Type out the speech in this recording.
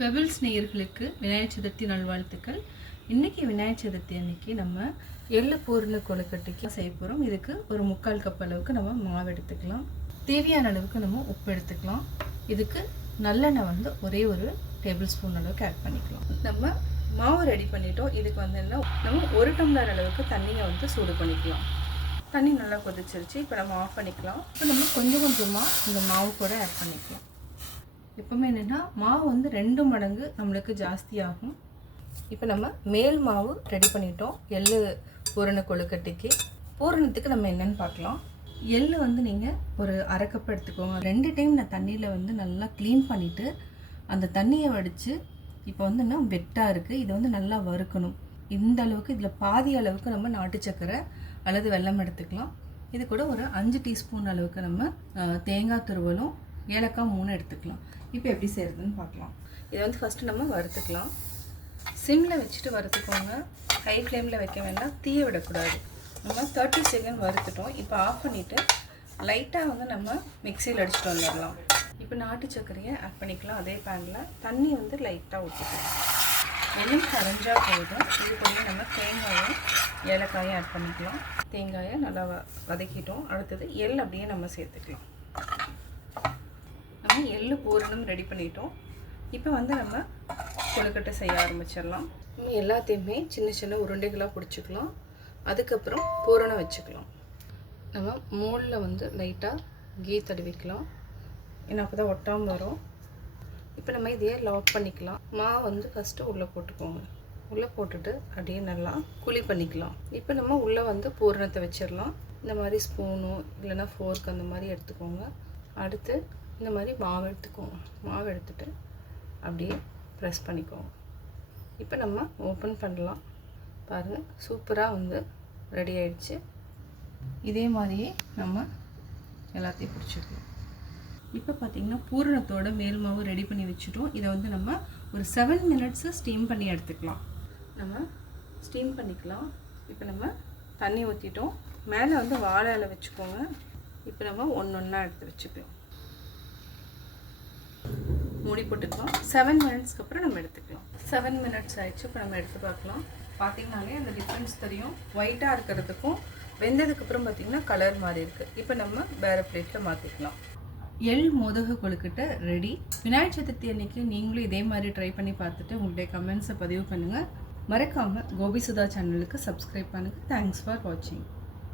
Pebbles நேயர்களுக்கு விநாயகர் சதுர்த்தி நல்வாழ்த்துக்கள். இன்னைக்கு விநாயகர் சதுர்த்தி அன்னைக்கு நம்ம எள்ளு பூர்ண கொழுக்கட்டைக்கு செய்ய போகிறோம் இதுக்கு ஒரு முக்கால் கப் அளவுக்கு நம்ம மாவு எடுத்துக்கலாம். தேவையான அளவுக்கு நம்ம உப்பு எடுத்துக்கலாம். இதுக்கு நல்லெண்ணெய் வந்து ஒரே ஒரு டேபிள் ஸ்பூன் அளவுக்கு ஆட் பண்ணிக்கலாம். நம்ம மாவு ரெடி பண்ணிட்டோம். இதுக்கு வந்து என்ன? நம்ம ஒரு டம்ளர் அளவுக்கு தண்ணியை வந்து சூடு பண்ணிக்கலாம். தண்ணி நல்லா கொதிச்சிருச்சு. இப்போ நம்ம ஆஃப் பண்ணிக்கலாம். இப்போ நம்ம கொஞ்சம் கொஞ்சமாக இந்த மாவு கூட ஆட் பண்ணிக்கலாம். எப்போவுமே என்னென்னா மாவு வந்து ரெண்டு மடங்கு நம்மளுக்கு ஜாஸ்தியாகும். இப்போ நம்ம மேல் மாவு ரெடி பண்ணிட்டோம். எள் பூரண கொழுக்கட்டைக்கு. பூரணத்துக்கு நம்ம என்னென்னு பார்க்கலாம். எள் வந்து நீங்கள் ஒரு அரை எடுத்துக்கோங்க. ரெண்டு டைம் நான் தண்ணியில் வந்து நல்லா க்ளீன் பண்ணிவிட்டு அந்த தண்ணியை வடித்து இப்போ வந்து என்ன வெட்டாக இருக்குது இதை வந்து நல்லா வறுக்கணும். இந்த அளவுக்கு இதில் பாதி அளவுக்கு நம்ம நாட்டு சக்கரை அல்லது வெல்லம் எடுத்துக்கலாம். இது கூட ஒரு அஞ்சு டீஸ்பூன் அளவுக்கு நம்ம தேங்காய் துருவலும் ஏலக்காய் மூணு எடுத்துக்கலாம். இப்போ எப்படி செய்கிறதுன்னு பார்க்கலாம். இதை வந்து ஃபஸ்ட்டு நம்ம வறுத்துக்கலாம். சிம்மில் வச்சுட்டு வறுத்துக்கோங்க. ஹை ஃப்ளேமில் வைக்க வேண்டாம். தீய விடக்கூடாது. நம்ம தேர்ட்டி செகண்ட் வறுத்துட்டோம். இப்போ ஆஃப் பண்ணிவிட்டு லைட்டாக வந்து நம்ம மிக்சியில் அடிச்சுட்டு வந்துடலாம். இப்போ நாட்டு சர்க்கரையை ஆட் பண்ணிக்கலாம். அதே பேனில் தண்ணி வந்து லைட்டாக ஊற்றிக்கலாம் எல்லாம் கரைஞ்சால் போதும். இது கூட நம்ம தேங்காயும் ஏலக்காயும் ஆட் பண்ணிக்கலாம். தேங்காயை நல்லா வ வதக்கிட்டோம். அடுத்தது எள் அப்படியே நம்ம சேர்த்துக்கலாம். எள்ளு பூரணம் ரெடி பண்ணிட்டோம். இப்போ வந்து நம்ம கொழுக்கட்டை செய்ய ஆரம்பிச்சிடலாம். நம்ம எல்லாத்தையுமே சின்ன சின்ன உருண்டைகளாக பிடிச்சிக்கலாம். அதுக்கப்புறம் பூரணம் வச்சுக்கலாம். நம்ம மோலில் வந்து லைட்டாக கீ தடவிக்கலாம். ஏன்னா அப்போ தான் ஒட்டாமல் வரும். இப்போ நம்ம இதையே லாக் பண்ணிக்கலாம். மாவு வந்து ஃபஸ்ட்டு உள்ளே போட்டுக்கோங்க. உள்ளே போட்டுட்டு அப்படியே நல்லா குழி பண்ணிக்கலாம். இப்போ நம்ம உள்ளே வந்து பூரணத்தை வச்சிடலாம். இந்த மாதிரி ஸ்பூனோ இல்லைன்னா ஃபோர்க் அந்த மாதிரி எடுத்துக்கோங்க. அடுத்து இந்த மாதிரி மாவு எடுத்துக்கோங்க மாவு எடுத்துட்டு அப்படியே ப்ரெஸ் பண்ணிக்குவோம். இப்போ நம்ம ஓப்பன் பண்ணலாம். பாருங்கள் சூப்பராக வந்து ரெடி ஆயிடுச்சு. இதே மாதிரியே நம்ம எல்லாத்தையும் பிடிச்சிக்கலாம். இப்போ பார்த்திங்கன்னா பூரணத்தோட மேல் மாவு ரெடி பண்ணி வச்சுட்டோம். இதை வந்து நம்ம ஒரு செவன் மினிட்ஸு ஸ்டீம் பண்ணி எடுத்துக்கலாம். நம்ம ஸ்டீம் பண்ணிக்கலாம். இப்போ நம்ம தண்ணி ஊற்றிட்டோம் மேலே வந்து வாழை இலை வச்சுக்கோங்க. இப்போ நம்ம ஒன்று ஒன்றா எடுத்து வச்சுக்கலாம். மூடி போட்டுக்கலாம். செவன் மினிட்ஸ்க்கு அப்புறம் நம்ம எடுத்துக்கலாம். செவன் மினிட்ஸ் ஆயிடுச்சு. இப்போ நம்ம எடுத்து பார்க்கலாம். பார்த்தீங்கனாலே அந்த டிஃப்ரென்ஸ் தெரியும். ஒயிட்டாக இருக்கிறதுக்கும் வெந்ததுக்கப்புறம் பார்த்தீங்கன்னா கலர் மாறி இருக்குது இப்போ நம்ம வேறு பிளேட்டில் மாற்றிக்கலாம் எள் மோதக கொழுக்கிட்ட ரெடி விநாயகர் சதுர்த்தி அன்னைக்கு நீங்களும் இதே மாதிரி ட்ரை பண்ணி பார்த்துட்டு உங்களுடைய கமெண்ட்ஸை பதிவு பண்ணுங்கள் மறக்காமல் கோபி சுதா சேனலுக்கு சப்ஸ்கிரைப் பண்ணுங்கள் தேங்க்ஸ் ஃபார் வாட்சிங்